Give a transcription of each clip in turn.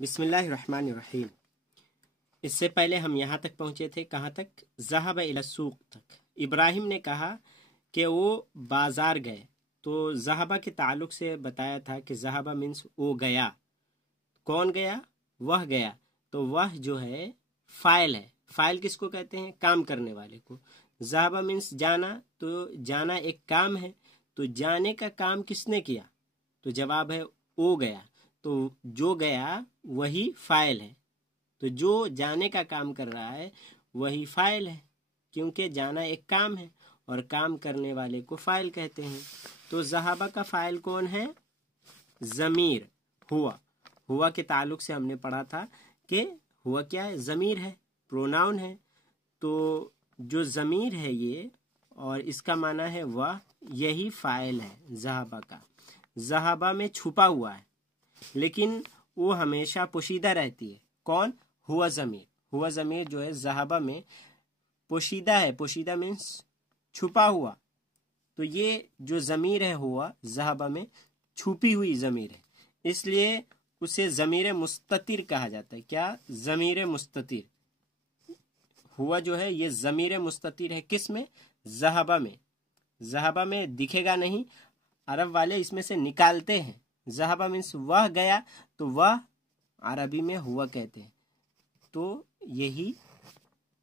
बिस्मिल्लाहिर्रहमानिर्रहीम। इससे पहले हम यहाँ तक पहुँचे थे, कहाँ तक? ज़हब इला सूक तक। इब्राहिम ने कहा कि वो बाज़ार गए, तो ज़हबा के ताल्लुक से बताया था कि ज़हबा मीन्स वो गया। कौन गया? वह गया। तो वह जो है फ़ाइल है। फ़ाइल किसको कहते हैं? काम करने वाले को। ज़हबा मीन्स जाना, तो जाना एक काम है। तो जाने का काम किसने किया? तो जवाब है वो गया। तो जो गया वही फ़ाइल है। तो जो जाने का काम कर रहा है वही फ़ाइल है, क्योंकि जाना एक काम है और काम करने वाले को फ़ाइल कहते हैं। तो ज़हबा का फ़ाइल कौन है? ज़मीर हुआ। हुआ के ताल्लुक से हमने पढ़ा था कि हुआ क्या है? ज़मीर है, प्रोनाउन है। तो जो ज़मीर है ये, और इसका माना है वह, यही फ़ाइल है ज़हबा का। ज़हबा में छुपा हुआ है, लेकिन वो हमेशा पोशीदा रहती है। कौन? हुआ ज़मीर। हुआ ज़मीर जो है ज़हबा में पोशीदा है। पोशीदा मीन्स छुपा हुआ। तो ये जो ज़मीर है हुआ, ज़हबा में छुपी हुई ज़मीर है, इसलिए उसे ज़मीर मुस्ततिर कहा जाता है। क्या? ज़मीर मुस्ततिर। हुआ जो है ये ज़मीर मुस्ततिर है। किस में? ज़हबा में। ज़हबा में दिखेगा नहीं, अरब वाले इसमें से निकालते हैं। ज़हबा मीन्स वह गया, तो वह अरबी में हुआ कहते हैं। तो यही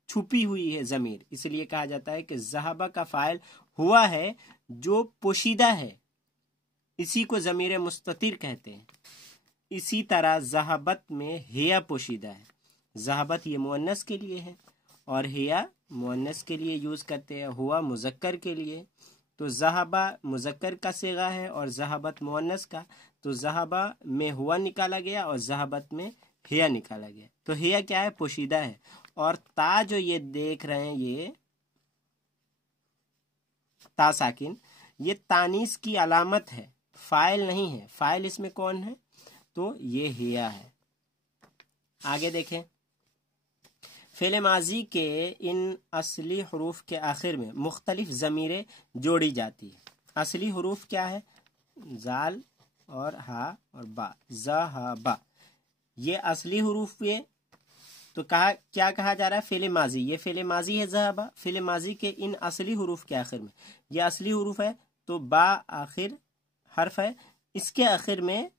छुपी हुई है ज़मीर, इसलिए कहा जाता है कि ज़हबा का फ़ाइल हुआ है जो पोशीदा है, इसी को ज़मीर मुस्ततिर कहते हैं। इसी तरह ज़हबत में हिया पोशीदा है। ज़हबत ये मुअन्नस के लिए है और हिया मुअन्नस के लिए यूज़ करते हैं, हुआ मुज़क्कर के लिए। तो ज़हबा मुज़क्कर का सिगा है और ज़हबत मुअन्नस का। तो ज़हबा में हुआ निकाला गया और ज़हबत में हिया निकाला गया। तो हिया क्या है? पोशीदा है। और ता जो ये देख रहे हैं, ये ता साकिन, ये तानीस की अलामत है, फ़ाइल नहीं है। फ़ाइल इसमें कौन है? तो ये हिया है। आगे देखें, फ़ेल माजी के इन असली हरूफ के आखिर में मुख्तलिफ ज़मीरें जोड़ी जाती है। असली हरूफ क्या है? जाल और हा और बा, ज़हबा, ये असली हरूफ। ये तो क्या कहा जा रहा है? फ़ेल माजी। ये फ़ेल माजी है ज़हबा। फ़ेल माजी के इन असली हरूफ के आखिर में, ये असली हरूफ है, तो बा आखिर हर्फ है, इसके आखिर में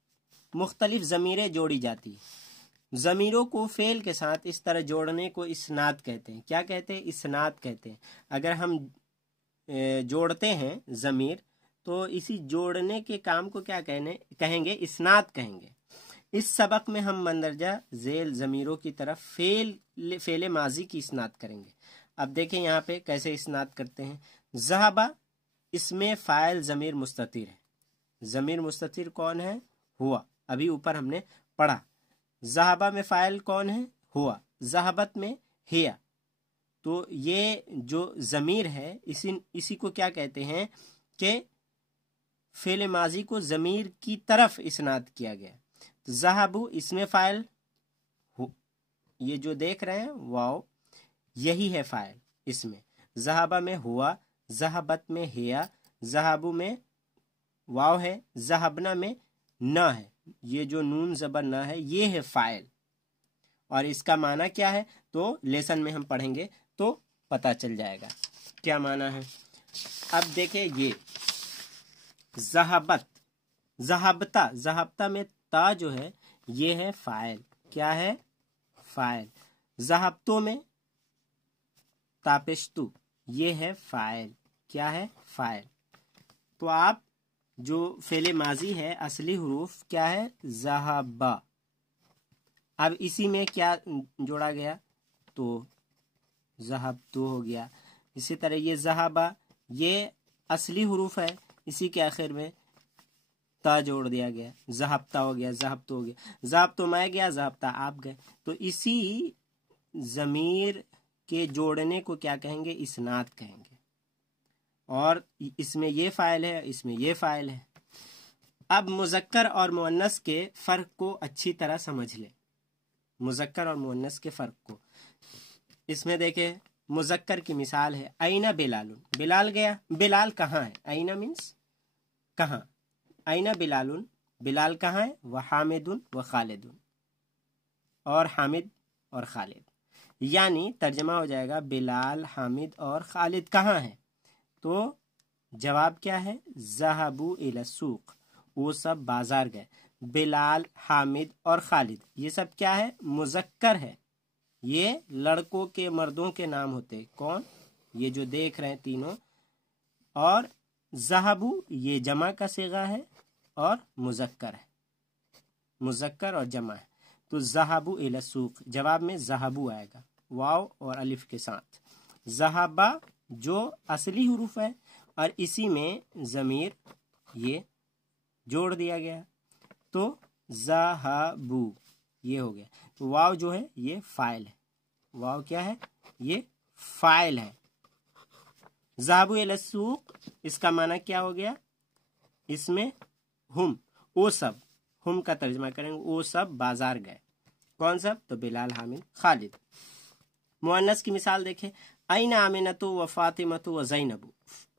मुख्तलिफ ज़मीरें जोड़ी जाती है। ज़मीरों को फ़ेल के साथ इस तरह जोड़ने को इस्नाद कहते हैं। क्या कहते हैं? इस्नाद कहते हैं। अगर हम जोड़ते हैं ज़मीर, तो इसी जोड़ने के काम को क्या कहेंगे? इस्नाद कहेंगे। इस सबक में हम मंदरजा झेल ज़मीरों की तरफ फ़ेल माजी की इस्नाद करेंगे। अब देखें यहाँ पे कैसे इस्नाद करते हैं। ज़हबा, इसमें फ़ाइल ज़मीर मुस्ततिर है। ज़मीर मुस्ततिर कौन है? हुआ। अभी ऊपर हमने पढ़ा। ज़हबा में फ़ाइल कौन है? हुआ। ज़हबत में हिया। तो ये जो ज़मीर है, इसी को क्या कहते हैं कि फ़ेल माजी को ज़मीर की तरफ इस्नाद किया गया। तो ज़हबू, इसमें फ़ाइल ये जो देख रहे हैं वाओ, यही है फ़ाइल इसमें। ज़हबा में हुआ, ज़हबत में हिया, ज़हबू में वाव है, ज़हबना में न है। ये जो नून ज़बर न है, ये है फ़ाइल। और इसका माना क्या है? तो लेसन में हम पढ़ेंगे तो पता चल जाएगा क्या माना है। अब देखें, ये ज़हबत, ज़हबता, ज़हबता में ता जो है ये है फ़ाइल। क्या है? फ़ाइल। ज़हबतों में तापेश्तु, ये है फ़ाइल। क्या है? फ़ाइल। तो आप जो फ़ेल माजी है, असली हरूफ क्या है? ज़हबा। अब इसी में क्या जोड़ा गया? तो ज़हबतु हो गया। इसी तरह ये ज़हबा, ये असली हरूफ है, इसी के आखिर में ता जोड़ दिया गया, ज़हबता हो गया, ज़हबतु हो गया। ज़हबतु मैं गया, ज़हबता आप गए। तो इसी ज़मीर के जोड़ने को क्या कहेंगे? इस्नाद कहेंगे। और इसमें ये फ़ाइल है, इसमें ये फ़ाइल है। अब मुज़क्कर और मुअन्नस के फ़र्क को अच्छी तरह समझ ले। मुज़क्कर और मुअन्नस के फ़र्क को इसमें देखें। मुज़क्कर की मिसाल है, आइना बिलालुन, बिलाल गया। बिलाल कहाँ है? आइना मीन्स कहाँ। आइना बिलालुन, बिलाल कहाँ है? व हामिदुन व खालिदुन। اور حامد اور خالد. یعنی ترجمہ ہو جائے گا بلال، حامد اور خالد کہاں ہیں؟ تو جواب کیا ہے؟ ذہبوا الی السوق، وہ سب بازار گئے. بلال، حامد اور خالد یہ سب کیا ہے؟ مذکر ہے. یہ لڑکوں کے، مردوں کے نام ہوتے. کون؟ یہ جو دیکھ رہے ہیں تینوں. اور ذہبوا یہ جمع کا صیغہ ہے اور مذکر ہے، مذکر اور جمع ہے. تو ذہبوا الی السوق جواب میں ذہبوا آئے گا واو اور الف کے ساتھ. ذہبا جو اصلی حروف ہے اور اسی میں ضمیر یہ جوڑ دیا گیا تو ذہبوا یہ ہو گیا. تو واو جو ہے یہ فاعل ہے. واو کیا ہے؟ یہ فاعل ہے. ذہبوا الی السوق اس کا معنی کیا ہو گیا؟ اس میں ہم، وہ سب، ہم کا ترجمہ کریں گے وہ سب بازار گئے. کون سب؟ تو بلال، حامد، خالد. مؤنث کی مثال دیکھیں. این آمنۃ و فاطمۃ و زینب،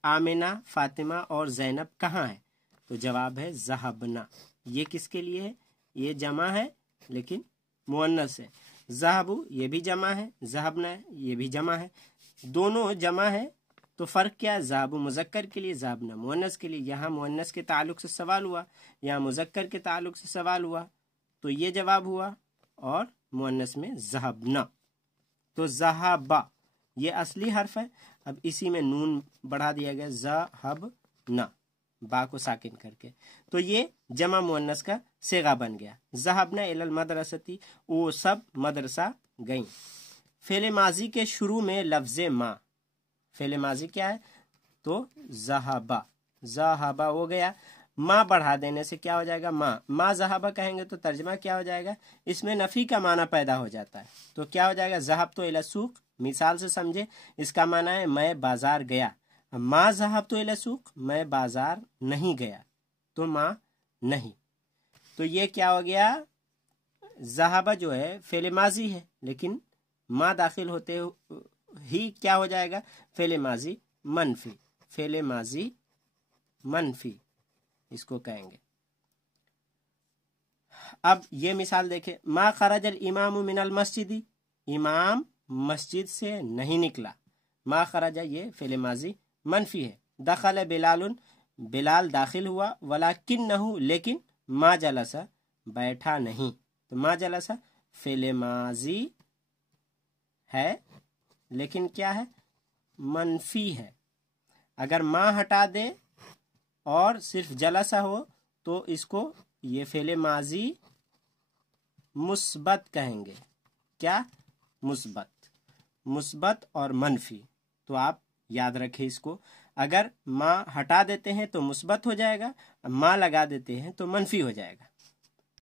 آمنہ، فاطمہ اور زینب کہاں ہے؟ تو جواب ہے ذہبنا. یہ کس کے لیے ہے؟ یہ جمع ہے لیکن مؤنث ہے. ذہبوا یہ بھی جمع ہے، ذہبنا یہ بھی جمع ہے، دونوں جمع ہے. تو فرق کیا ہے؟ ذہبوا مذکر کے لیے، ذہبنا مؤنث کے لیے. یہاں مؤنث کے تعلق سے سوال ہوا، یہاں مذکر کے تعلق سے سوال ہوا، تو یہ جواب ہوا. اور مؤنث میں ذہبنا. تو ذہبا یہ اصلی حرف ہے، اب اسی میں نون بڑھا دیا گیا ذہبنا، با کو ساکن کر کے. تو یہ جمع مؤنث کا صیغہ بن گیا. ذہبنا الی المدرسۃ وہ سب مدرسہ گئیں. فعل ماضی کے شروع میں لفظ ما. فعل ماضی کیا ہے؟ تو ذہبا، ذہبا ہو گیا. ما بڑھا دینے سے کیا ہو جائے گا؟ ما ذہبا کہیں گے تو ترجمہ کیا ہو جائے گا؟ اس میں نفی کا معنی پیدا ہو جاتا ہے. تو کیا ہو جائے گا؟ ذہبت الی السوق. مثال سے سمجھے، اس کا معنی ہے میں بازار گیا. ما ذہبت الی السوق میں بازار نہیں گیا، تو ما نہیں. تو یہ کیا ہو گیا؟ ذہبا جو ہے فعل ماضی ہے لیکن ما داخل ہوتے ہی کیا ہو جائے گا؟ فعل ماضی منفی. فعل ماضی منفی اس کو کہیں گے. اب یہ مثال دیکھیں. ما خرج الامام من المسجد، امام مسجد سے نہیں نکلا. ما خرج یہ فعل ماضی منفی ہے. دخل بلال، بلال داخل ہوا. ولکنہ لیکن ما جلس بیٹھا نہیں. تو ما جلس فعل ماضی ہے لیکن کیا ہے؟ منفی ہے. اگر ما ہٹا دے اور صرف جلسہ ہو تو اس کو یہ فعل ماضی مثبت کہیں گے. کیا؟ مثبت. مثبت اور منفی. تو آپ یاد رکھیں اس کو. اگر ما ہٹا دیتے ہیں تو مثبت ہو جائے گا، ما لگا دیتے ہیں تو منفی ہو جائے گا.